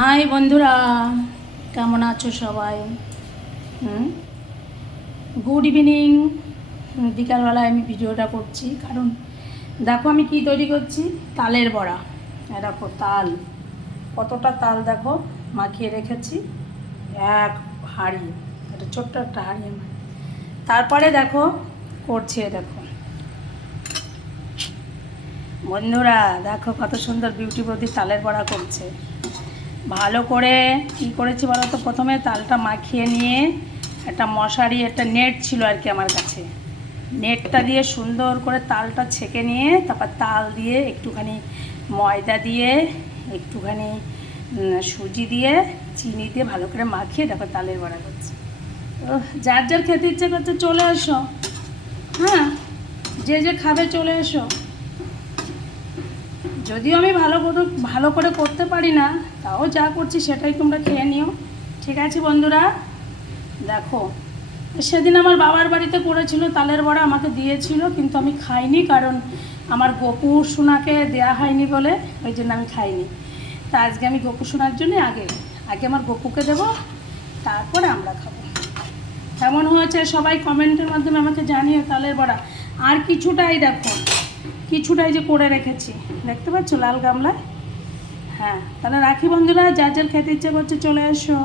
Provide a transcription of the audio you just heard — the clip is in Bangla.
হাই বন্ধুরা, কেমন আছো সবাই? Good evening. বিকালবেলায় আমি ভিডিওটা করছি কারণ দেখো আমি কি তৈরি করছি। তালের বড়া। দেখো তাল, কতটা তাল দেখো মাখিয়ে রেখেছি। এক হাঁড়ি, একটা ছোট্ট একটা হাঁড়ি আমার। তারপরে দেখো করছি, দেখো বন্ধুরা, দেখো কত সুন্দর বিউটি বৌদি তালের বড়া করছে। ভালো করে কী করেছি বলো তো, প্রথমে তালটা মাখিয়ে নিয়ে একটা মশারি, একটা নেট ছিল আর কি আমার কাছে, নেটটা দিয়ে সুন্দর করে তালটা ছেঁকে নিয়ে তারপর তাল দিয়ে একটুখানি ময়দা দিয়ে একটুখানি সুজি দিয়ে চিনি দিয়ে ভালো করে মাখিয়ে দেখো তালের বড়া করছে। যার যার খেতে ইচ্ছে করছে চলে এসো, হ্যাঁ, যে যে খাবে চলে এসো। যদিও আমি ভালো করে করতে পারি না, তাও যা করছি সেটাই তোমরা খেয়ে নিও, ঠিক আছে বন্ধুরা? দেখো সেদিন আমার বাবার বাড়িতে করেছিল তালের বড়া, আমাকে দিয়েছিল, কিন্তু আমি খাইনি, কারণ আমার গপু সোনাকে দেয়া হয়নি বলে ওই জন্য আমি খাইনি। তা আজকে আমি গপু সোনার জন্য আগে আমার গপুকে দেবো, তারপরে আমরা খাবো। কেমন হয়েছে সবাই কমেন্টের মাধ্যমে আমাকে জানিও তালের বড়া। আর কিছুটাই দেখো, কিছুটাই যে করে রেখেছি, দেখতে পাচ্ছ লাল গামলায়। হ্যাঁ, তাহলে রাখি বন্ধুরা, যার যার খেতে ইচ্ছে করছে চলে এসো।